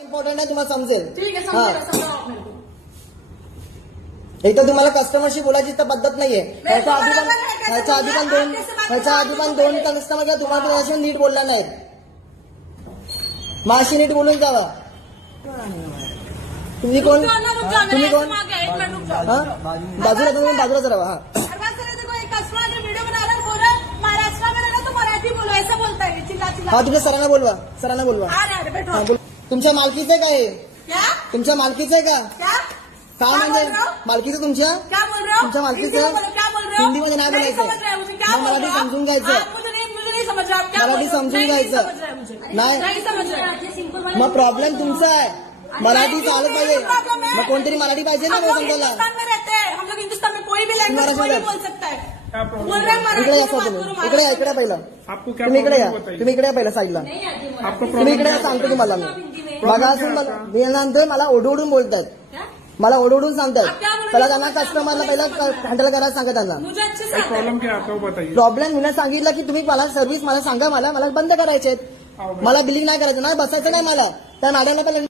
Important आहे, तुम्हाला समजेल. ठीक आहे, समजेल, समजावं आप मेरे को. एक तर तुम्हाला कस्टमरशी बोलायची तर पद्धत नाहीये. ह्याच्या आधी पण दोन कस्टमर किंवा तुम्हाला त्याच्याशी नीट बोलला नाहीत. माशी नीट बोलून जावा. तुम्ही कोण? तुम्ही कोण? बाजूला तुम्ही बाजूला जरा. हा हा तुमच्या सरांना बोलवा, सरांना बोलवा. तुमच्या मालकीचं काय आहे? तुमच्या मालकीचं आहे का? काय म्हणजे मालकीचं तुमच्या मालकीचं हिंदीमध्ये नाही बोलायचं, मराठी समजून घ्यायचं. मराठी समजून घ्यायचं नाही. मग प्रॉब्लेम तुमचा आहे. मराठी चालत पाहिजे. मग कोणतरी मराठी पाहिजे ना समजायला. इकडे या इकडे या, इकडे पहिलं तुम्ही इकडे या, तुम्ही इकडे या पहिलं साईडला. तुम्ही इकडे सांगतो तुम्हाला मी. बघा असून मी नंतर मला ओढून बोलतात, मला ओढून सांगतात. पहिला त्यांना कस्टमरला पहिला हँडल करायला सांगा. त्यांना प्रॉब्लेम मी सांगितलं की तुम्ही मला सर्व्हिस मला सांगा, मला बंद करायचे, मला बिलिंग नाही करायचं, नाही बसायचं नाही मला. त्या मॅडमला पहिला